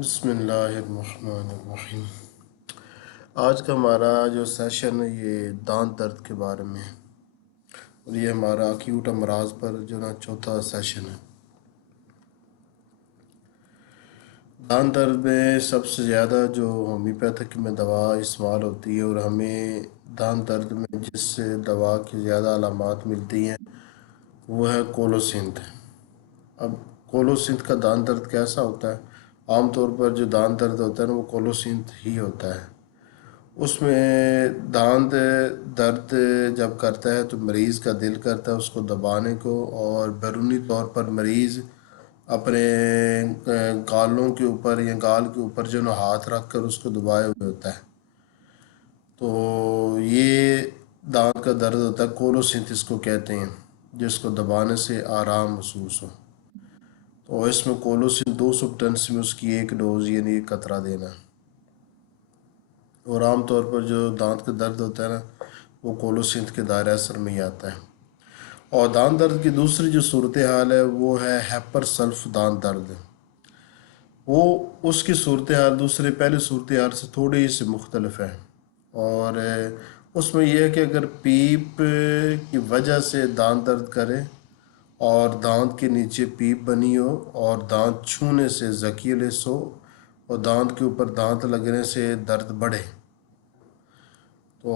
بسم اللہ الرحمن الرحیم۔ آج کا ہمارا جو سیشن ہے یہ دانت درد کے بارے میں ہے، اور یہ ہمارا اکیوٹ امراض پر جو نا چوتھا سیشن ہے۔ دانت درد میں سب سے زیادہ جو ہومیوپیتھک میں دوا استعمال ہوتی ہے، اور ہمیں دانت درد میں جس سے دوا کی زیادہ علامات ملتی ہیں وہ ہے کولوسینتھ۔ اب کولوسینتھ کا دانت درد کیسا ہوتا ہے؟ عام طور پر جو دانت درد ہوتا ہے نا وہ کولوسینتھ ہی ہوتا ہے۔ اس میں دانت درد جب کرتا ہے تو مریض کا دل کرتا ہے اس کو دبانے کو، اور بیرونی طور پر مریض اپنے گالوں کے اوپر یا گال کے اوپر جو نا ہاتھ رکھ کر اس کو دبائے ہوئے ہوتا ہے۔ تو یہ دانت کا درد ہوتا ہے، کولوسینتھ اس کو کہتے ہیں، جس کو دبانے سے آرام محسوس ہو۔ تو اس میں کولوسینتھ 200 پٹنس میں اس کی ایک ڈوز یعنی ایک قطرہ دینا ہے۔ اور عام طور پر جو دانت کا درد ہوتا ہے نا وہ کولوسینتھ کے دائرہ اثر میں ہی آتا ہے۔ اور دانت درد کی دوسری جو صورتحال ہے وہ ہے ہیپر سلف دانت درد۔ وہ اس کی صورتحال دوسرے پہلے صورتحال سے تھوڑی سی مختلف ہے، اور اس میں یہ ہے کہ اگر پیپ کی وجہ سے دانت درد کرے اور دانت کے نیچے پیپ بنی ہو اور دانت چھونے سے زکیلس ہو اور دانت کے اوپر دانت لگنے سے درد بڑھے، تو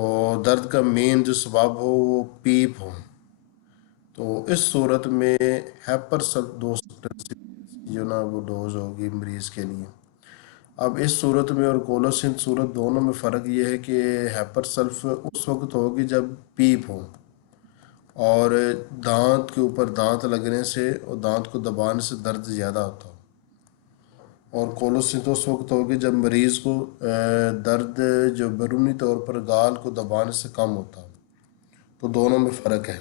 درد کا مین جو سبب ہو وہ پیپ ہو، تو اس صورت میں ہیپر سلف 200 جو نا وہ ڈوز ہوگی مریض کے لیے۔ اب اس صورت میں اور کولوسینتھ صورت دونوں میں فرق یہ ہے کہ ہیپر سلف اس وقت ہوگی جب پیپ ہو اور دانت کے اوپر دانت لگنے سے اور دانت کو دبانے سے درد زیادہ ہوتا ہو، اور کولوسینتھ اس وقت ہوگی جب مریض کو درد جو بیرونی طور پر گال کو دبانے سے کم ہوتا ہو۔ تو دونوں میں فرق ہے۔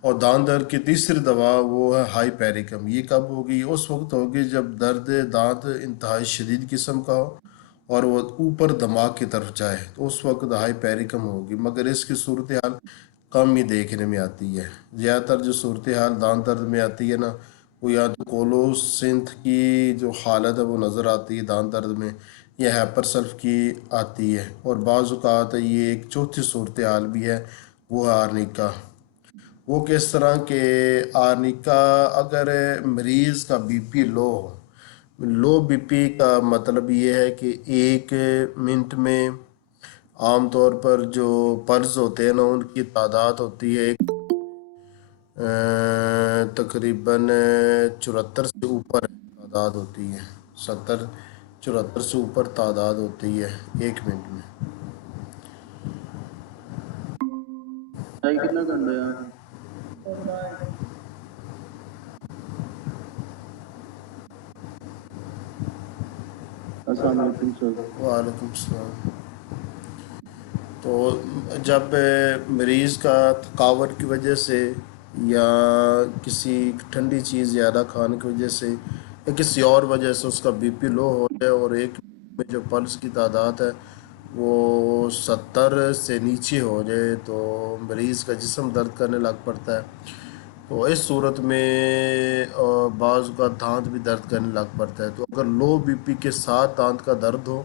اور دانت درد کی تیسری دوا وہ ہے ہائی پیریکم۔ یہ کب ہوگی؟ اس وقت ہوگی جب درد دانت انتہائی شدید قسم کا ہو اور وہ اوپر دماغ کی طرف جائے، تو اس وقت ہائی پیریکم ہوگی، مگر اس کی صورتحال کم ہی دیکھنے میں آتی ہے۔ زیادہ تر جو صورتحال دانت درد میں آتی ہے نا وہ یا تو کولوسینتھ کی جو حالت ہے وہ نظر آتی ہے دانت درد میں، یا ہیپر سلف کی آتی ہے، اور بعض اوقات یہ ایک چوتھی صورتحال بھی ہے، وہ ہے آرنیکا۔ وہ کس طرح کہ آرنیکا اگر مریض کا بی پی لو بی پی کا مطلب یہ ہے کہ 1 منٹ میں عام طور پر جو پلس ہوتے ہیں نا ان کی تعداد ہوتی ہے تقریباً 74 سے اوپر تعداد ہوتی ہے، 74 سے اوپر تعداد ہوتی ہے 1 منٹ میں۔ کتنا گھنٹہ ہے؟ السلام علیکم سر۔ وعلیکم السلام۔ تو جب مریض کا تھکاوٹ کی وجہ سے یا کسی ٹھنڈی چیز زیادہ کھانے کی وجہ سے یا کسی اور وجہ سے اس کا بی پی لو ہو جائے اور 1 منٹ میں جو پلس کی تعداد ہے وہ 70 سے نیچے ہو جائے تو مریض کا جسم درد کرنے لگ پڑتا ہے۔ تو اس صورت میں بعض کا دانت بھی درد کرنے لگ پڑتا ہے۔ تو اگر لو بی پی کے ساتھ دانت کا درد ہو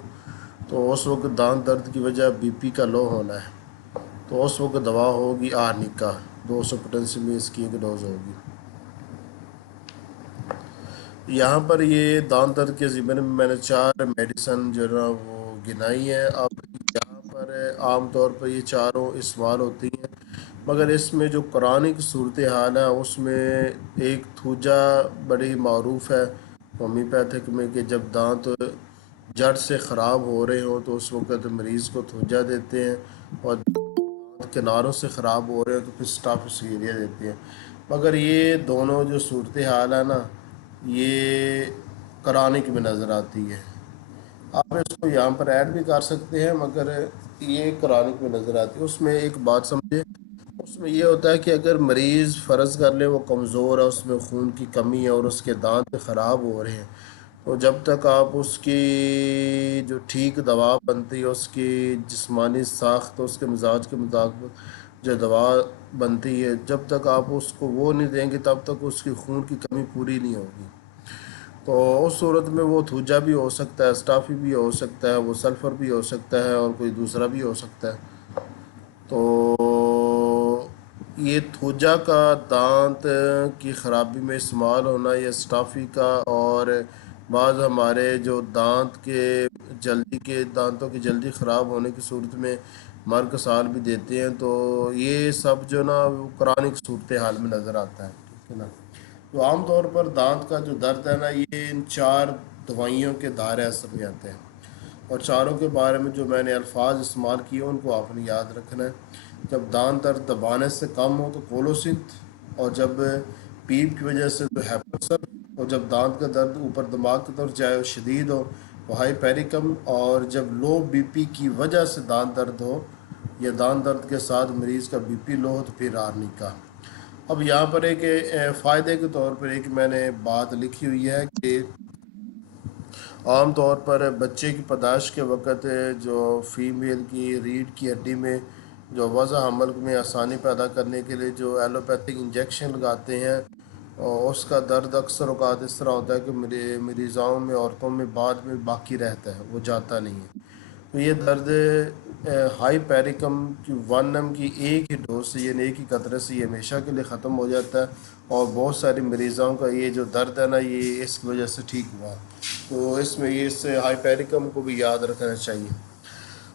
تو اس وقت دانت درد کی وجہ بی پی کا لو ہونا ہے، تو اس وقت دوا ہوگی آرنیکا، 200 پوٹنسی میں اس کی ایک ڈوز ہوگی۔ یہاں پر یہ دانت درد کے ضمن میں نے 4 میڈیسن جو ہے نا وہ گنائی ہے۔ اب یہاں پر عام طور پر یہ چاروں استعمال ہوتی ہیں، مگر اس میں جو قرآنی کی صورتحال ہے اس میں ایک تھوجا بڑی معروف ہے ہومیوپیتھک میں، کہ جب دانت جڑ سے خراب ہو رہے ہوں تو اس وقت مریض کو تھوجا دیتے ہیں، اور دانت کناروں سے خراب ہو رہے ہوں تو پھر اسٹافیسیریا دیتے ہیں۔ مگر یہ دونوں جو صورتحال ہے نا یہ قرآنک میں نظر آتی ہے۔ آپ اس کو یہاں پر ایڈ بھی کر سکتے ہیں، مگر یہ قرآنک میں نظر آتی ہے۔ اس میں ایک بات سمجھے، اس میں یہ ہوتا ہے کہ اگر مریض فرض کر لے وہ کمزور ہے، اس میں خون کی کمی ہے اور اس کے دانت خراب ہو رہے ہیں، تو جب تک آپ اس کی جو ٹھیک دوا بنتی ہے، اس کی جسمانی ساخت، اس کے مزاج کے مطابق جو دوا بنتی ہے، جب تک آپ اس کو وہ نہیں دیں گے تب تک اس کی خون کی کمی پوری نہیں ہوگی۔ تو اس صورت میں وہ تھوجا بھی ہو سکتا ہے، اسٹافی بھی ہو سکتا ہے، وہ سلفر بھی ہو سکتا ہے، اور کوئی دوسرا بھی ہو سکتا ہے۔ تو یہ تھوجا کا دانت کی خرابی میں استعمال ہونا، یا اسٹافی کا، اور بعض ہمارے جو دانت کے دانتوں کے جلدی خراب ہونے کی صورت میں مر کا سال بھی دیتے ہیں، تو یہ سب جو نا وہ کرونک صورتحال میں نظر آتا ہے، ٹھیک ہے نا۔ تو عام طور پر دانت کا جو درد ہے نا، یہ ان 4 دوائیوں کے دائرۂ اثر میں آتے ہیں، اور چاروں کے بارے میں جو میں نے الفاظ استعمال کیے ان کو آپ نے یاد رکھنا ہے۔ جب دانت درد دبانے سے کم ہو تو کولوسنت، اور جب پیپ کی وجہ سے تو ہیپرسر، اور جب دانت کا درد اوپر دماغ کی طرف جائے اور شدید ہو وہ ہائی پیریکم، اور جب لو بی پی کی وجہ سے دانت درد ہو یا دانت درد کے ساتھ مریض کا بی پی لو ہو تو پھر آرنیکا۔ اب یہاں پر ایک فائدے کے طور پر ایک میں نے بات لکھی ہوئی ہے کہ عام طور پر بچے کی پیدائش کے وقت جو فیمیل کی ریڑھ کی ہڈی میں جو وضع حمل میں آسانی پیدا کرنے کے لیے جو ایلوپیتھک انجیکشن لگاتے ہیں، اور اس کا درد اکثر اوقات اس طرح ہوتا ہے کہ مریضاؤں میں، عورتوں میں بعد میں باقی رہتا ہے، وہ جاتا نہیں ہے۔ تو یہ درد ہائی پیریکم کی 1 ایم کی ایک ہی ڈوز سے، یعنی ایک ہی قطرے سے یہ ہمیشہ کے لیے ختم ہو جاتا ہے، اور بہت ساری مریضوں کا یہ جو درد ہے نا یہ اس کی وجہ سے ٹھیک ہوا۔ تو اس میں یہ اس ہائی پیریکم کو بھی یاد رکھنا چاہیے۔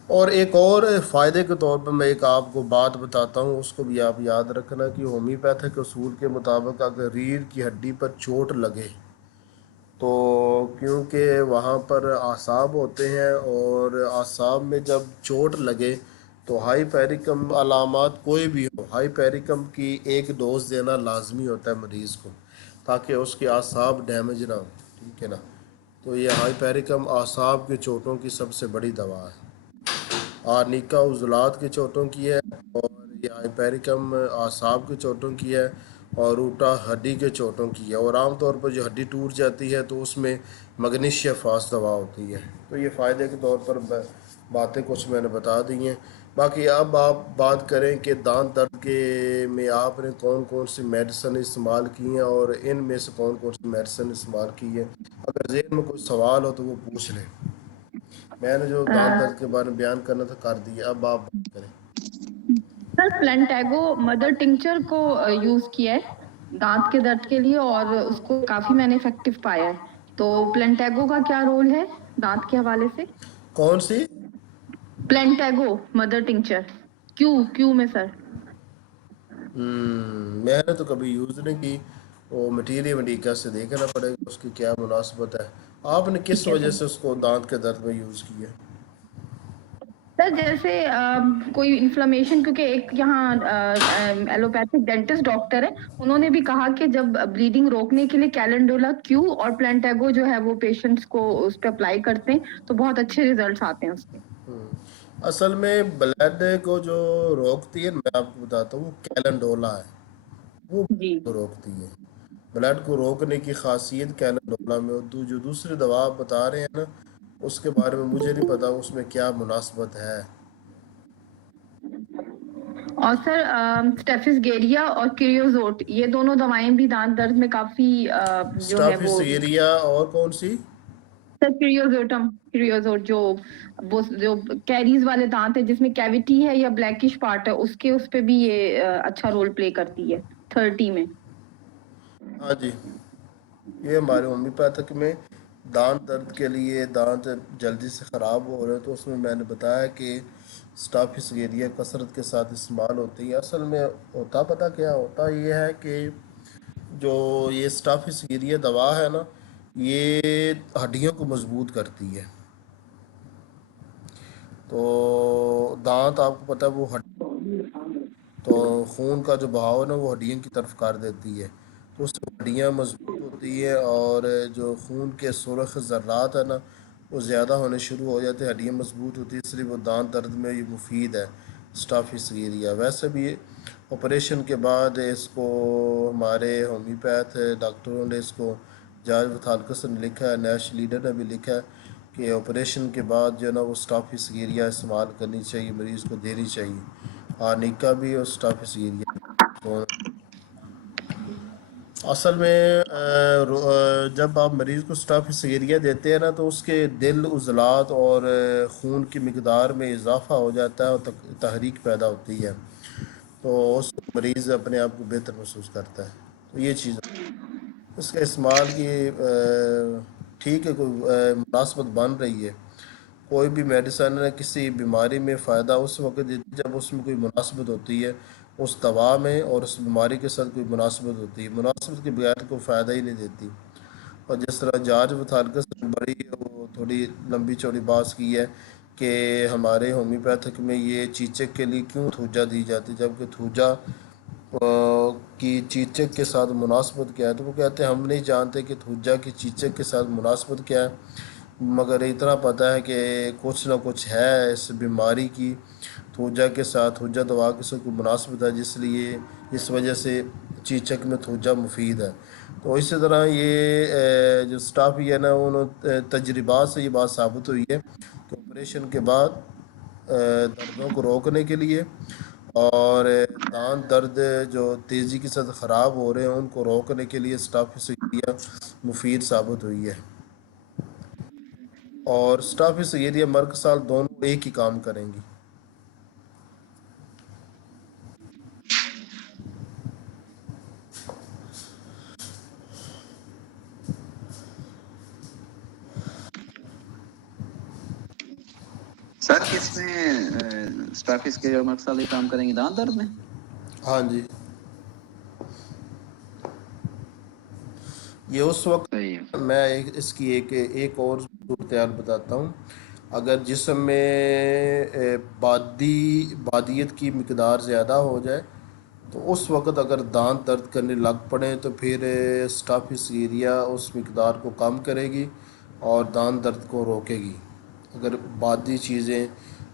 اور ایک اور فائدے کے طور پر میں ایک آپ کو بات بتاتا ہوں، اس کو بھی آپ یاد رکھنا کہ ہومیوپیتھک اصول کے مطابق اگر ریڑھ کی ہڈی پر چوٹ لگے تو کیونکہ وہاں پر اعصاب ہوتے ہیں، اور اعصاب میں جب چوٹ لگے تو ہائی پیریکم علامات کوئی بھی ہو، ہائی پیریکم کی ایک ڈوز دینا لازمی ہوتا ہے مریض کو، تاکہ اس کے اعصاب ڈیمیج نہ ہو، ٹھیک ہے نا۔ تو یہ ہائی پیریکم اعصاب کی چوٹوں کی سب سے بڑی دوا ہے۔ آرنیکا عضلات کے چوٹوں کی ہے، اور یہ ہائپیریکم اعصاب کے چوٹوں کی ہے، اور روٹا ہڈی کے چوٹوں کی ہے، اور عام طور پر جو ہڈی ٹوٹ جاتی ہے تو اس میں مگنیشیا فاس دوا ہوتی ہے۔ تو یہ فائدے کے طور پر باتیں کچھ میں نے بتا دی ہیں۔ باقی اب آپ بات کریں کہ دانت درد کے میں آپ نے کون کون سی میڈیسن استعمال کی ہیں، اور ان میں سے کون کون سی میڈیسن استعمال کی ہے۔ اگر ذہن میں کوئی سوال ہو تو وہ پوچھ لیں۔ میں نے جو دانت درد کے بارے میں بیان کرنا تھا کر دیا، اب آپ بات کریں۔ سر پلینٹیگو مدر ٹنکچر کو یوز کیا ہے دانت کے درد کے لیے، اور اس کو کافی میں نے افیکٹو پایا ہے۔ تو پلینٹیگو کا کیا رول ہے دانت کے حوالے سے؟ کون سی؟ پلینٹیگو مدر ٹنکچر کیوں میں سر؟ میں نے تو کبھی یوز نہیں کی، وہ مٹیریل وڈیکا سے دیکھنا پڑے گا اس کی کیا مناسبت ہے۔ آپ نے کس ٹھیک ہے وجہ سر۔ سے اس کو دانت کے درد میں یوز کیا؟ سر جیسے کوئی انفلمیشن، کیونکہ ایک یہاں ایلوپیتھک ڈینٹسٹ ڈاکٹر ہے، انہوں نے بھی کہا کہ جب بلیڈنگ روکنے کے لیے کیلنڈولا کیو اور پلینٹیگو جو ہے وہ پیشنٹس کو اس پہ اپلائی کرتے ہیں تو بہت اچھے ریزلٹس آتے ہیں اس کے۔ اصل میں بلڈ کو جو روکتی ہے، میں آپ کو بتاتا ہوں، وہ کیلنڈولا ہے، وہ جی بلڈ کو روکتی ہے۔ بلڈ کو روکنے کی خاصیت کیلنڈولا میں، جو دوسری دوا آپ بتا رہے ہیں نا اس کے بارے میں مجھے نہیں پتا اس میں کیا مناسبت ہے۔ اور سر اسٹیفس گیریا اور کریوزوٹ، یہ دونوں دوائیں بھی دانت درد میں کافی جو ہے وہ۔ اسٹافیسیریا اور کون سی؟ سر کریوزوٹ جو کیریز والے دانت ہے جس میں کیویٹی ہے یا بلیکش پارٹ ہے، اس پہ بھی یہ اچھا رول پلے کرتی ہے 30 میں۔ ہاں جی، یہ ہمارے ہومیوپیتھک میں دانت درد کے لیے، دانت جلدی سے خراب ہو رہے تو اس میں نے بتایا کہ اسٹافیسیریا کثرت کے ساتھ استعمال ہوتی ہے۔ اصل میں ہوتا پتہ کیا ہوتا یہ ہے کہ جو یہ اسٹافیسیریا دوا ہے نا یہ ہڈیوں کو مضبوط کرتی ہے۔ تو دانت آپ کو پتہ ہے وہ تو خون کا جو بہاؤ ہے نا وہ ہڈیوں کی طرف کر دیتی ہے، تو اس سے ہڈیاں مضبوط ہوتی ہے، اور جو خون کے سرخ ذرات ہیں نا وہ زیادہ ہونے شروع ہو جاتے ہیں، ہڈیاں مضبوط ہوتی ہے، اس لیے وہ دانت درد میں یہ مفید ہے اسٹافیسیریا۔ ویسے بھی آپریشن کے بعد اس کو ہمارے ہومیوپیتھ ڈاکٹروں نے اس کو، جارج وتھالکس نے لکھا ہے، نیش لیڈر نے بھی لکھا ہے کہ آپریشن کے بعد جو ہے نا وہ اسٹافیسیریا استعمال کرنی چاہیے، مریض کو دینی چاہیے، آرنیکا بھی اور اسٹافیسیریا بھی۔ اصل میں جب آپ مریض کو اسٹاف صغیریہ دیتے ہیں نا تو اس کے دل عضلات اور خون کی مقدار میں اضافہ ہو جاتا ہے اور تحریک پیدا ہوتی ہے، تو اس مریض اپنے آپ کو بہتر محسوس کرتا ہے۔ تو یہ چیز اس کا استعمال کی ٹھیک ہے، کوئی مناسبت بن رہی ہے۔ کوئی بھی میڈیسن ہے کسی بیماری میں فائدہ اس وقت دیتی ہے جب اس میں کوئی مناسبت ہوتی ہے، اس دوا میں اور اس بیماری کے ساتھ کوئی مناسبت ہوتی ہے، مناسبت کے بغیر کوئی فائدہ ہی نہیں دیتی۔ اور جس طرح جارج وتھالکس نے بڑی وہ تھوڑی لمبی چوڑی بات کی ہے کہ ہمارے ہومیوپیتھک میں یہ چیچک کے لیے کیوں تھوجا دی جاتی، جبکہ تھوجا کی چیچک کے ساتھ مناسبت کیا ہے، تو وہ کہتے ہیں ہم نہیں جانتے کہ تھوجا کی چیچک کے ساتھ مناسبت کیا ہے، مگر اتنا پتہ ہے کہ کچھ نہ کچھ ہے اس بیماری کی تھوجا کے ساتھ، تھوجا دوا کے ساتھ کوئی مناسبت ہے، جس لیے اس وجہ سے چیچک میں تھوجا مفید ہے۔ تو اسی طرح یہ جو اسٹاف ہے نا، انہوں تجربات سے یہ بات ثابت ہوئی ہے کہ آپریشن کے بعد دردوں کو روکنے کے لیے اور دانت درد جو تیزی کے ساتھ خراب ہو رہے ہیں ان کو روکنے کے لیے اسٹاف سیریا مفید ثابت ہوئی ہے، اور اسٹاف سیریا مرگ سال دونوں ایک ہی کام کریں گی۔ سر کس میں اسٹافس کے جو مقصد کام کریں گے دانت درد میں؟ ہاں جی، یہ اس وقت میں اس کی ایک اور صورتحال بتاتا ہوں۔ اگر جسم میں بادیت کی مقدار زیادہ ہو جائے تو اس وقت اگر دانت درد کرنے لگ پڑیں تو پھر اسٹافیسیریا اس مقدار کو کم کرے گی اور دانت درد کو روکے گی۔ اگر بادی چیزیں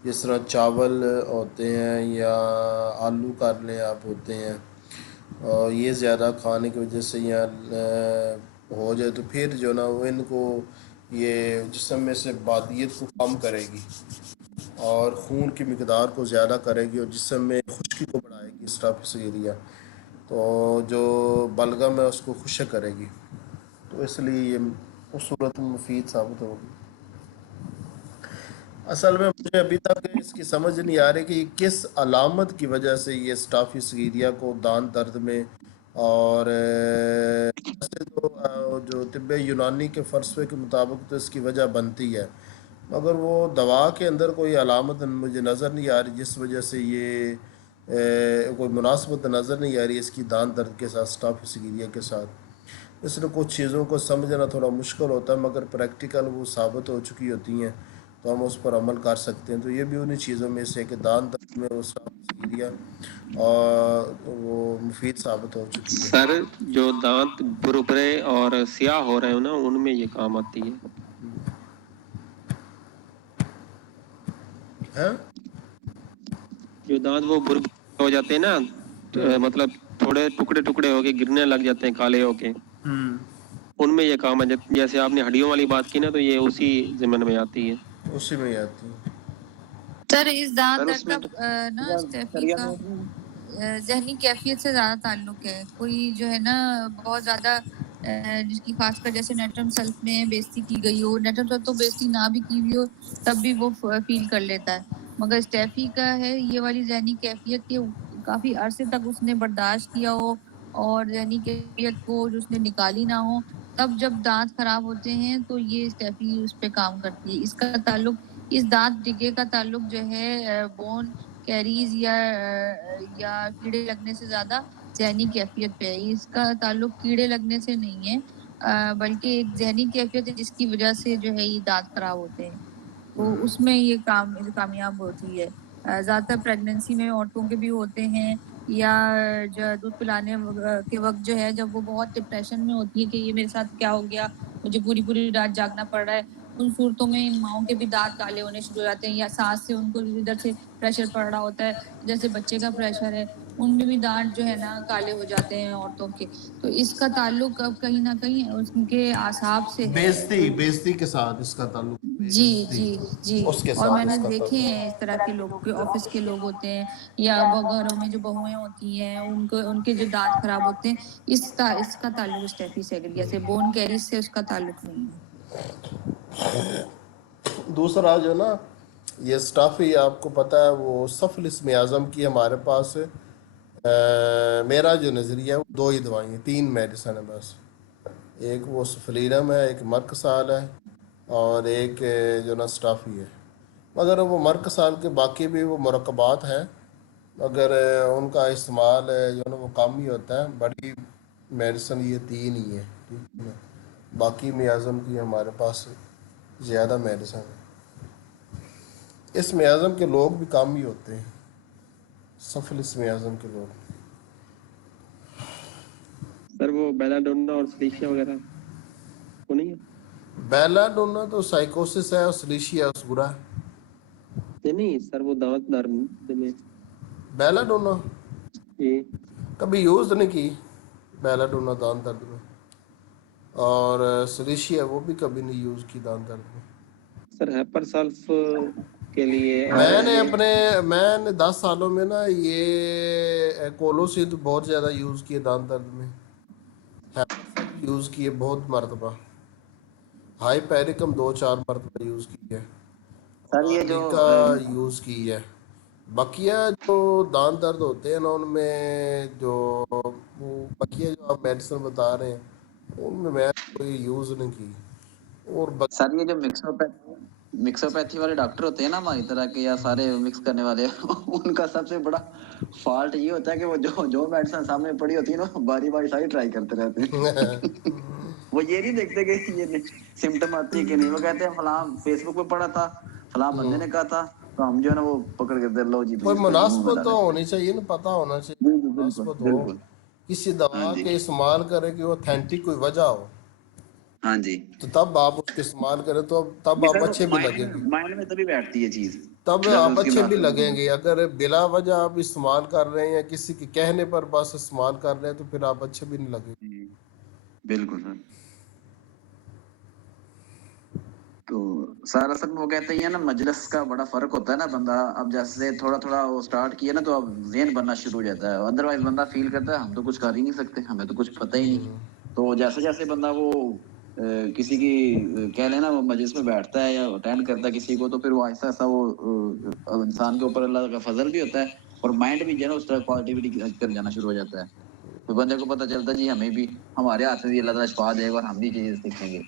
جس طرح چاول ہوتے ہیں یا آلو کر لیں آپ ہوتے ہیں، اور یہ زیادہ کھانے کی وجہ سے یا ہو جائے تو پھر جو نا وہ ان کو یہ جسم میں سے بادیت کو کم کرے گی اور خون کی مقدار کو زیادہ کرے گی اور جسم میں خشکی کو بڑھائے گی اسٹافیسیریا، تو جو بلغم ہے اس کو خشک کرے گی، تو اس لیے یہ اس صورت میں مفید ثابت ہوگی۔ اصل میں مجھے ابھی تک اس کی سمجھ نہیں آ رہی کہ یہ کس علامت کی وجہ سے یہ اسٹافیسیریا کو دانت درد میں اور ویسے تو جو طب یونانی کے فلسفے کے مطابق تو اس کی وجہ بنتی ہے، مگر وہ دوا کے اندر کوئی علامت مجھے نظر نہیں آ رہی جس وجہ سے یہ کوئی مناسبت نظر نہیں آ رہی اس کی دانت درد کے ساتھ اسٹافیسیریا کے ساتھ۔ اس لیے کچھ چیزوں کو سمجھنا تھوڑا مشکل ہوتا ہے، مگر پریکٹیکل وہ ثابت ہو چکی ہوتی ہیں تو ہم اس پر عمل کر سکتے ہیں۔ تو یہ بھی انہی چیزوں میں سے کہ دانت درد میں وہ اسٹافیسیریا اور وہ مفید ثابت ہو چکی ہے۔ سر جو دانت بربرے اور سیاہ ہو رہے ہیں نا ان میں یہ کام آتی ہے۔ جو دانت وہ بربرے ہو جاتے ہیں نا، مطلب تھوڑے ٹکڑے ٹکڑے ہو کے گرنے لگ جاتے ہیں کالے ہو کے، ان میں یہ کام ہے۔ جیسے آپ نے ہڈیوں والی بات کی نا تو یہ اسی ضمن میں آتی ہے، اسی میں آتی ہے۔ سر اس دانت درد کا نا اسٹیفی کا ذہنی کیفیت سے زیادہ تعلق ہے۔ کوئی جو ہے نا بہت زیادہ جس کی خاص کر جیسے نیٹرم سیلف میں بےزتی کی گئی ہو، نیٹرم سیلف تو بےزتی نہ بھی کی ہوئی ہو تب بھی وہ فیل کر لیتا ہے، مگر اسٹیفی کا ہے یہ والی ذہنی کیفیت کے کافی عرصے تک اس نے برداشت کیا ہو اور ذہنی کیفیت کو جو اس نے نکالی نہ ہو، تب جب دانت خراب ہوتے ہیں تو یہ اسٹیفی اس پہ کام کرتی ہے۔ اس کا تعلق اس دانت ڈگے کا تعلق جو ہے بون کیریز یا کیڑے لگنے سے زیادہ ذہنی کیفیت پہ ہے۔ اس کا تعلق کیڑے لگنے سے نہیں ہے بلکہ ایک ذہنی کیفیت ہے جس کی وجہ سے جو ہے یہ دانت خراب ہوتے ہیں، تو اس میں یہ کامیاب ہوتی ہے۔ زیادہ تر پریگننسی میں عورتوں کے بھی ہوتے ہیں، یا جو دودھ پلانے کے وقت جو ہے جب وہ بہت ڈپریشن میں ہوتی ہے کہ یہ میرے ساتھ کیا ہو گیا، مجھے پوری پوری رات جاگنا پڑ رہا ہے، ان صورتوں میں ان ماؤں کے بھی دانت کالے ہونے شروع ہو جاتے ہیں، یا سانس سے ان کو ادھر سے پریشر پڑ رہا ہوتا ہے جیسے بچے کا پریشر ہے، ان میں بھی دانت جو ہے نا کالے ہو جاتے ہیں عورتوں کے. تو اس کا تعلق اب کہیں نہ کہیں ان کے اعصاب سے ہے. بیزتی کے ساتھ اس کا تعلق. جی جی جی. اس کے اور ساتھ میں نے اس کا دیکھے تعلق. ہیں اس طرح کے لوگ کے آفس کے لوگ ہوتے ہیں یا گھروں میں جو بہویں ہوتی ہیں ان کے جو دانت خراب ہوتے ہیں اس کا تعلق اسٹیفیس ایگریگیا سے بون کیریز سے اس کا تعلق نہیں ہے. دوسرا جو نا یہ اسٹافی آپ کو پتہ ہے وہ سفل اسم اعظم کی ہمارے پاس میرا جو نظریہ ہے وہ 2 ہی دوائیں ہیں، 3 میڈیسن ہے بس. ایک وہ سفلیرم ہے، ایک مرکسال ہے اور ایک جو نا اسٹافی ہے. مگر وہ مرکسال کے باقی بھی وہ مرکبات ہیں مگر ان کا استعمال جو نا وہ کم ہی ہوتا ہے. بڑی میڈیسن یہ 3 ہی ہیں، ٹھیک ہے. باقی میازم کی ہمارے پاس زیادہ میڈیسن ہے. اس میازم کے لوگ بھی کام ہی ہوتے ہیں، سفل اس میازم کے لوگ. سر وہ بیلا ڈونا اور سلیشیا وغیرہ وہ نہیں ہے؟ بیلا ڈونا تو سائیکوسس ہے اور سلیشیا اسورا ہے. نہیں سر وہ دانت درد میں بیلا ڈونا یہ کبھی یوز نہیں کی. بیلا ڈونا دان درد میں، اور سلیشیا وہ بھی کبھی نہیں یوز کی دان درد میں. سر ہیپر سلف کے لیے میں نے 10 سالوں میں نا یہ کولوسید بہت زیادہ یوز کیے دان درد میں. یوز کیے بہت مرتبہ. ہائی پیرکم 2-4 مرتبہ یوز کی ہے. سر یہ جو کا یوز کی ہے. بقیہ جو دان درد ہوتے ہیں نا ان میں جو وہ بقیہ جو آپ میڈیسن بتا رہے ہیں ان میں کوئی یوز نہیں کی. اور سر یہ جو مکسوپیتھی والے ڈاکٹر ہوتے ہیں نا ہماری طرح کے یا سارے مکس کرنے والے ان کا سب سے بڑا فالٹ یہ ہوتا ہے کہ وہ جو میڈیسن سامنے پڑی ہوتی ہے نا باری باری ساری ٹرائی کرتے رہتے ہیں. وہ یہ نہیں دیکھتے کہ یہ سمٹم آتی ہے کہ نہیں. وہ کہتے ہیں فلاں فیس بک پہ پڑا تھا، فلاں بندے نے کہا تھا، تو ہم جو ہے نا وہ پکڑ کے لو جی کوئی اس کو منہ میں مناسبت تو ڈالیں. ہونی چاہیے نا، پتہ ہونا چاہیے بالکل بالکل مناسبت ہو بالکل. کسی ہاں دوا جی کے استعمال کریں کہ وہ اتھینٹک کوئی وجہ ہو ہاں جی. تو تب آپ اس کے استعمال کریں تو تب یہ آپ سر اچھے بھی لگیں گے. مائنڈ میں تبھی بیٹھتی ہے چیز تب جب آپ اس کی اچھے بھی ناک. لگیں گے. اگر بلا وجہ آپ استعمال کر رہے ہیں یا کسی کے کہنے پر بس استعمال کر رہے ہیں تو پھر آپ اچھے بھی نہیں لگیں گے. بالکل سر. تو سر اصل میں وہ کہتے ہیں نا مجلس کا بڑا فرق ہوتا ہے نا. بندہ اب جیسے تھوڑا تھوڑا وہ اسٹارٹ کیا نا تو اب ذہن بننا شروع ہو جاتا ہے. ادروائز بندہ فیل کرتا ہے ہم تو کچھ کر ہی نہیں سکتے، ہمیں تو کچھ پتہ ہی نہیں. تو جیسے جیسے بندہ وہ کسی کی کہہ لینا وہ مجلس میں بیٹھتا ہے یا اٹینڈ کرتا ہے کسی کو تو پھر وہ آہستہ آہستہ وہ انسان کے اوپر اللہ کا فضل بھی ہوتا ہے اور مائنڈ بھی جو ہے نا اس طرح پازیٹیوٹی کر جانا شروع ہو جاتا ہے. تو بندے کو پتہ چلتا ہے جی ہمیں بھی ہمارے ہاتھ میں بھی اللہ تعالیٰ شفا دے گا اور ہم بھی چیزیں سیکھیں گے.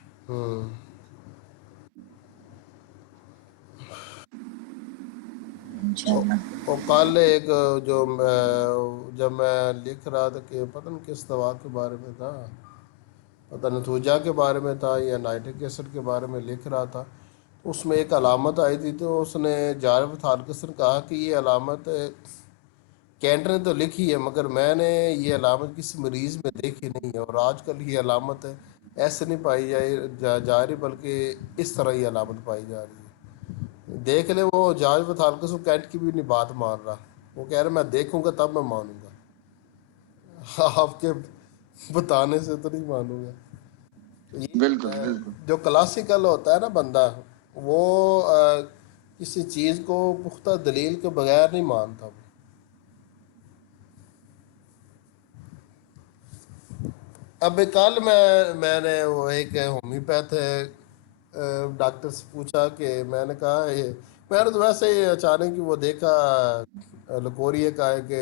اور کل ایک جو جب میں لکھ رہا تھا کہ پتہ نہیں کس دوا کے بارے میں تھا، پتہ نتوجہ کے بارے میں تھا یا نائٹرک ایسڈ کے بارے میں لکھ رہا تھا، اس میں ایک علامت آئی تھی تو اس نے جارف تھالکس نے کہا کہ یہ علامت کینٹر نے تو لکھی ہے مگر میں نے یہ علامت کسی مریض میں دیکھی نہیں ہے. اور آج کل یہ علامت ایسے نہیں پائی جا رہی بلکہ اس طرح یہ علامت پائی جا رہی ہے. دیکھ لیں وہ جارف تھالکس وہ کینٹ کی بھی نہیں بات مان رہا. وہ کہہ رہا میں دیکھوں گا تب میں مانوں گا، آپ کے بتانے سے تو نہیں مانوں گا. بالکل یہ بالکل. جو کلاسیکل ہوتا ہے نا بندہ وہ کسی چیز کو پختہ دلیل کے بغیر نہیں مانتا. اب کل میں نے وہ ایک ہومیوپیتھ ڈاکٹر سے پوچھا کہ میں نے کہا میں نے تو ویسے ہی اچانک کہ وہ دیکھا لکوریا کا ہے کہ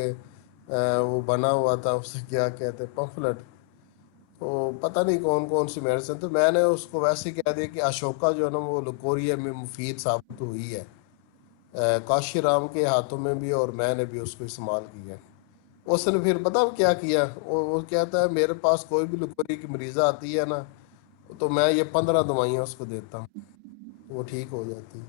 وہ بنا ہوا تھا اسے کیا کہتے پمفلٹ، تو پتہ نہیں کون کون سی میڈیسن. تو میں نے اس کو ویسے ہی کہہ دیا کہ اشوکا جو ہے نا وہ لکوریا میں مفید ثابت ہوئی ہے. کاشی رام کے ہاتھوں میں بھی اور میں نے بھی اس کو استعمال کیا. اس نے پھر پتہ کیا کیا، وہ کہتا ہے میرے پاس کوئی بھی لکوری کی مریضہ آتی ہے نا تو میں یہ 15 دوائیاں اس کو دیتا ہوں، وہ ٹھیک ہو جاتی.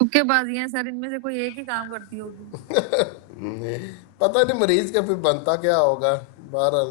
تکے بازیاں سر ان میں سے کوئی ایک ہی کام کرتی ہوگی. پتہ نہیں مریض کا پھر بنتا کیا ہوگا. بہرحال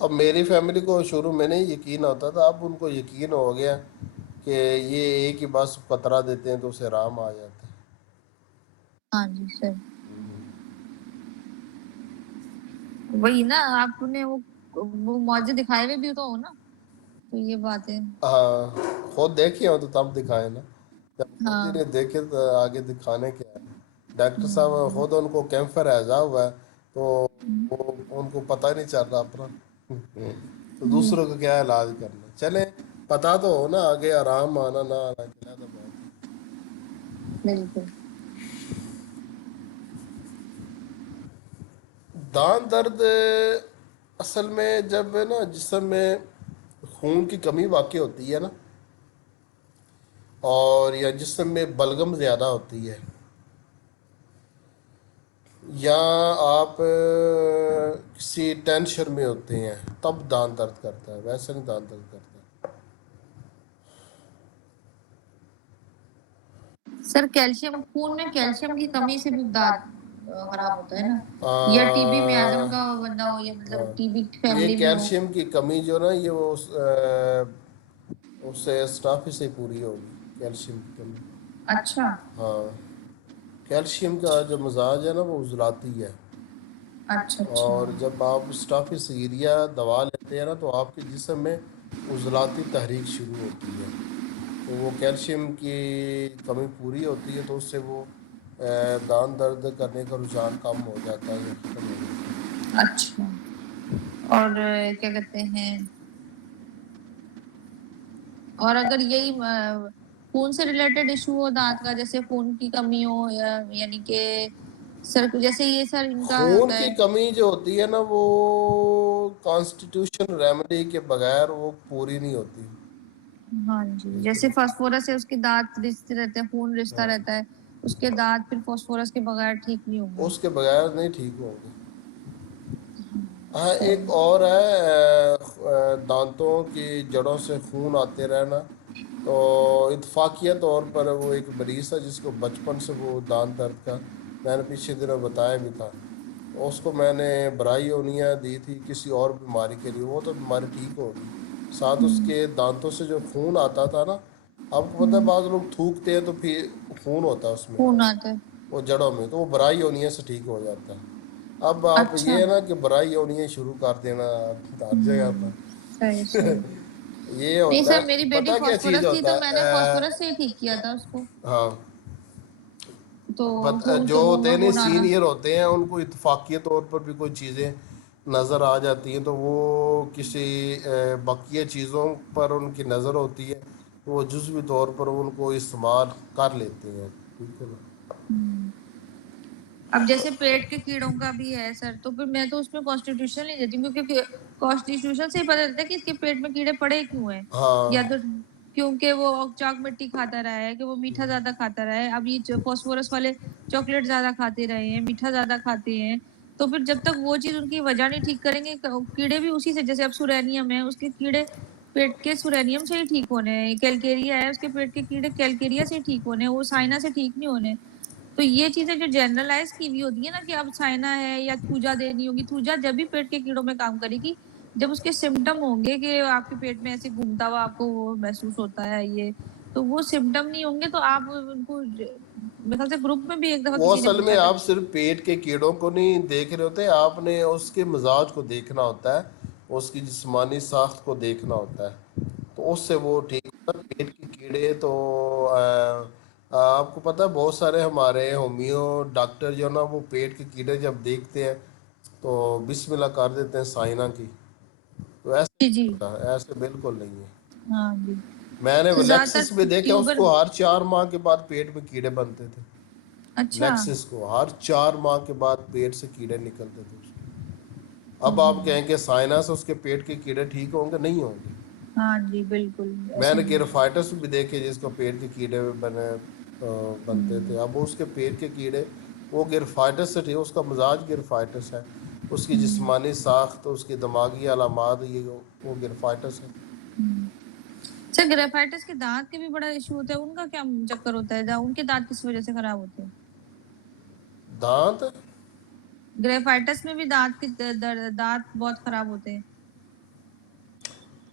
اب میری فیملی کو شروع میں نہیں یقین ہوتا تھا، اب ان کو یقین ہو گیا کہ یہ ایک ہی بس قطرہ دیتے ہیں تو اسے آرام آ جاتا ہے۔ ہاں جی سر، وہی نا، آپ نے وہ معجزے دکھائے ہوئے بھی تو ہو نا، تو یہ بات ہے۔ ہاں خود دیکھے ہو تو تب دکھائے نا، جب خود ہی ہاں نہیں دیکھے تو آگے دکھانے کیا ہے۔ ڈاکٹر صاحب خود ان کو کیمفر ایزا ہوا ہے تو وہ ان کو پتہ نہیں چل رہا اپنا، تو دوسروں کو کیا علاج کرنا۔ چلیں پتہ تو ہو نا، آگے آرام آنا نہ آنا کیا تو بات ہے۔ بالکل۔ دان درد اصل میں جب نا جسم میں خون کی کمی واقع ہوتی ہے نا، اور یا جسم میں بلغم زیادہ ہوتی ہے، یا آپ کسی ٹینشن میں ہوتے ہیں تب دان درد کرتا ہے، ویسے نہیں دان درد کرتا۔ سر کیلشیم، خون میں کیلشیم کی کمی سے بھی دانت خراب ہوتا ہے نا، یا ٹی بی میازم کا بندہ ہو، یا مطلب ٹی بی یہ فیملی میں ہو۔ کیلشیم کی کمی جو نا یہ وہ اس سے اسٹافی سے پوری ہوگی کیلشیم کی کمی۔ اچھا ہاں کیلشیم کا جو مزاج ہے نا وہ عضلاتی ہے، اچھا اچھا۔ اور جب آپ اسٹافی سیریا دوا لیتے ہیں نا تو آپ کے جسم میں عضلاتی تحریک شروع ہوتی ہے، تو وہ کیلشیم کی کمی پوری ہوتی ہے تو اس سے وہ دان درد کرنے کا رجحان کم ہو جاتا ہے یا ختم ہو جاتا ہے۔ اچھا، اور کیا کہتے ہیں، اور اگر یہی خون سے ریلیٹڈ ایشو ہو دانت کا، جیسے خون کی کمی ہو، یا یعنی کہ سر جیسے یہ سر ان کا خون ہوتا ہے۔ کی کمی جو ہوتی ہے نا وہ کانسٹیٹیوشن ریمیڈی کے بغیر وہ پوری نہیں ہوتی۔ ہاں جی، جیسے فاسفورس ہے، اس کے دانت رشتے رہتے ہیں، خون رشتہ رہتا ہے، اس کے دانت پھر فاسفورس کے بغیر ٹھیک نہیں ہوں گے۔ اس کے بغیر نہیں ٹھیک ہوں گے۔ ہاں ایک صحیح۔ اور ہے دانتوں کی جڑوں سے خون آتے رہنا، تو اتفاقیہ طور پر وہ ایک مریض تھا جس کو بچپن سے وہ دانت درد کا، میں نے پیچھے دنوں بتایا بھی تھا، اس کو میں نے برائیونیا دی تھی کسی اور بیماری کے لیے، وہ تو بیماری ٹھیک ہوگی، ساتھ اس کے دانتوں سے جو خون آتا تھا نا، آپ کو پتہ ہے بعض لوگ تھوکتے ہیں تو پھر خون ہوتا ہے اس میں، خون آتا ہے۔ وہ جڑوں میں، تو وہ برائیونیا سے ٹھیک ہو جاتا ہے۔ اب آپ اچھا، یہ ہے نا کہ برائیونیا شروع کر دینا ہر جگہ صحیح پر صحیح۔ یہ نہیں ہوتا سر، ہے، میری بیٹی پتہ کیا چیز فاسفورس تھی ہوتا تو میں نے ہے فاسفورس سے ہی ٹھیک کیا تھا اس کو، ہاں تو خون جو کے منہ ہوتے میں ہیں نہیں خون آنا۔ سینئر ہوتے ہیں ان کو اتفاقی طور پر بھی کوئی چیزیں نظر آ جاتی ہیں تو وہ کسی بقیہ چیزوں پر ان کی نظر ہوتی ہے، وہ جزوی طور پر ان کو استعمال کر لیتے ہیں، ٹھیک ہے نا۔ اب جیسے پیٹ کے کیڑوں کا بھی ہے سر، تو پھر میں تو اس میں کانسٹیٹیوشن نہیں دیتی ہوں، کیونکہ کانسٹیٹیوشن سے ہی پتہ چلتا ہے کہ اس کے پیٹ میں کیڑے پڑے کیوں ہیں، ہاں یا تو کیونکہ وہ چاک مٹی کھاتا رہا ہے، کہ وہ میٹھا زیادہ کھاتا رہا ہے، اب یہ فاسفورس والے چاکلیٹ زیادہ کھاتے رہے ہیں، میٹھا زیادہ کھاتے ہیں، تو پھر جب تک وہ چیز ان کی وجہ نہیں ٹھیک کریں گے، کیڑے بھی اسی سے، جیسے اب سورینیم ہے، اس کے کیڑے پیٹ کے سورینیم سے ہی ٹھیک ہونے ہیں، کیلکیریا ہے، اس کے پیٹ کے کیڑے کیلکیریا سے ٹھیک ہونے ہیں، وہ سائنا سے ٹھیک نہیں ہونے۔ تو یہ چیزیں جو جنرلائز کی ہوئی ہوتی ہے نا، کہ اب سائنا ہے یا تھوجا دینی ہوگی، تھوجا جب بھی پیٹ کے کیڑوں میں کام کرے گی جب اس کے سمٹم ہوں گے، کہ آپ کے پیٹ میں ایسے گھومتا ہوا آپ کو وہ محسوس ہوتا ہے، یہ تو وہ سمٹم نہیں ہوں گے تو آپ ان کو، میرے خیال سے گروپ میں بھی ایک دفعہ وہ کسی نے اصل میں پوچھا تھا۔ آپ صرف پیٹ کے کیڑوں کو نہیں دیکھ رہے ہوتے، آپ نے اس کے مزاج کو دیکھنا ہوتا ہے، اس کی جسمانی ساخت کو دیکھنا ہوتا ہے، تو اس سے وہ ٹھیک ہوتا ہے۔ پیٹ کے کیڑے تو آپ کو پتہ ہے بہت سارے ہمارے ہومیو ڈاکٹر جو نا وہ پیٹ کے کیڑے جب دیکھتے ہیں تو بسم اللہ کر دیتے ہیں سائنا کی، تو ایسا جی نہیں جی، ہوتا، ایسے بالکل نہیں ہے۔ ہاں جی، میں نے تو زیادہ لیکسس میں تر دیکھا اس ٹیوبر۔ کو ہر 4 ماہ کے بعد پیٹ میں کیڑے بنتے تھے، اچھا، لیکسس کو ہر 4 ماہ کے بعد پیٹ سے کیڑے نکلتے تھے اس کو۔ اب آپ کہیں کہ سائنا سے اس کے پیٹ کے کیڑے ٹھیک ہوں گے؟ نہیں ہوں گے۔ ہاں جی بالکل میں ایسے نے نہیں۔ گیرفائٹس بھی دیکھے جس کو پیٹ کے کیڑے بنتے تھے، اب اس کے پیٹ کے کیڑے وہ گیرفائٹس سے تھے، اس کا مزاج گیرفائٹس ہے، اس کی جسمانی ساخت، اس کی دماغی علامات یہ وہ گیرفائٹس ہے۔ سر گریفائٹس کے دانت کے بھی بڑا ایشو ہوتا ہے، ان کا کیا چکر ہوتا ہے، ان کے دانت کس وجہ سے خراب ہوتے ہیں؟ دانت گریفائٹس میں بھی دانت کے دانت بہت خراب ہوتے ہیں۔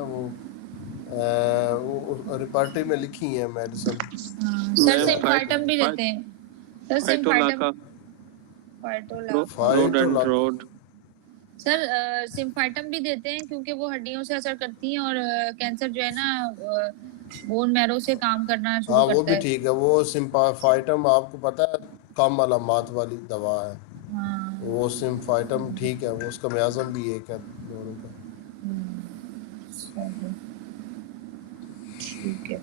نا وہ ریپارٹری میں لکھی ہیں میڈیسن. سر سمفائٹم بھی دیتے ہیں سر فائٹولاکا روڈ سر سمفائٹم بھی دیتے ہیں کیونکہ وہ ہڈیوں سے اثر کرتی ہیں اور کینسر جو ہے نا بون میرو سے کام کرنا شروع ہاں وہ کرتا بھی ہے. ٹھیک ہے. وہ سمفائٹم آپ کو پتہ ہے کم علامات والی دوا ہے. وہ سمفائٹم ٹھیک ہے, وہ اس کا میازم بھی ایک ہے دونوں کا. ٹھیک ہے.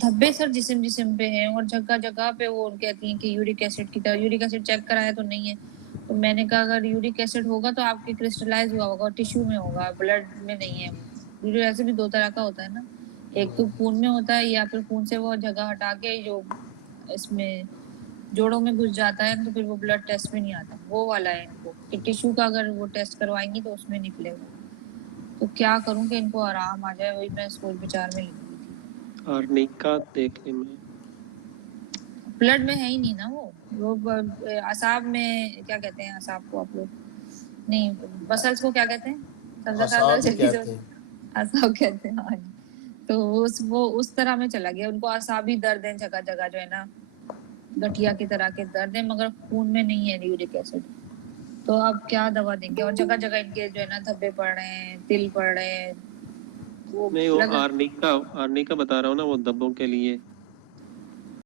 دھبے سر جسم پہ ہیں اور جگہ جگہ پہ وہ کہتی ہیں کہ یورک ایسڈ کی طرح. یورک ایسڈ چیک کرایا تو نہیں ہے, تو میں نے کہا اگر یورک ایسڈ ہوگا تو آپ کے کرسٹلائز ہوا ہوگا, ٹیشو میں ہوگا, بلڈ میں نہیں ہے. یورک ایسڈ بھی 2 طرح کا ہوتا ہے نا, ایک تو خون میں ہوتا ہے یا پھر خون سے وہ جگہ ہٹا کے جو اس میں جوڑوں میں گھس جاتا ہے تو پھر وہ بلڈ ٹیسٹ میں نہیں آتا. وہ والا ہے ان کو کہ ٹیشو کا اگر وہ ٹیسٹ کروائیں گی تو اس میں نکلے گا. تو کیا کروں کہ ان کو آرام آ جائے, وہی میں سوچ بچار میں لگی تھی. آرنیکا دیکھنے میں بلڈ میں ہے ہی نہیں نا وہ اعصاب میں کیا کہتے ہیں اعصاب کو آپ لوگ نہیں مسلس کو کیا کہتے ہیں اعصاب ہی کہتے ہیں. اعصاب کہتے ہیں. ہاں تو وہ اس طرح میں چلا گیا. ان کو اعصابی درد ہیں جگہ جگہ جو ہے نا گٹھیا کی طرح کے درد ہیں, مگر خون میں نہیں ہے یورک ایسڈ. تو اب کیا دوا دیں گے؟ اور جگہ جگہ ان کے جو ہے نا دھبے پڑ رہے ہیں, تل پڑ رہے ہیں. نہیں وہ آرنیکا بتا رہا ہوں نا, وہ دبوں کے لیے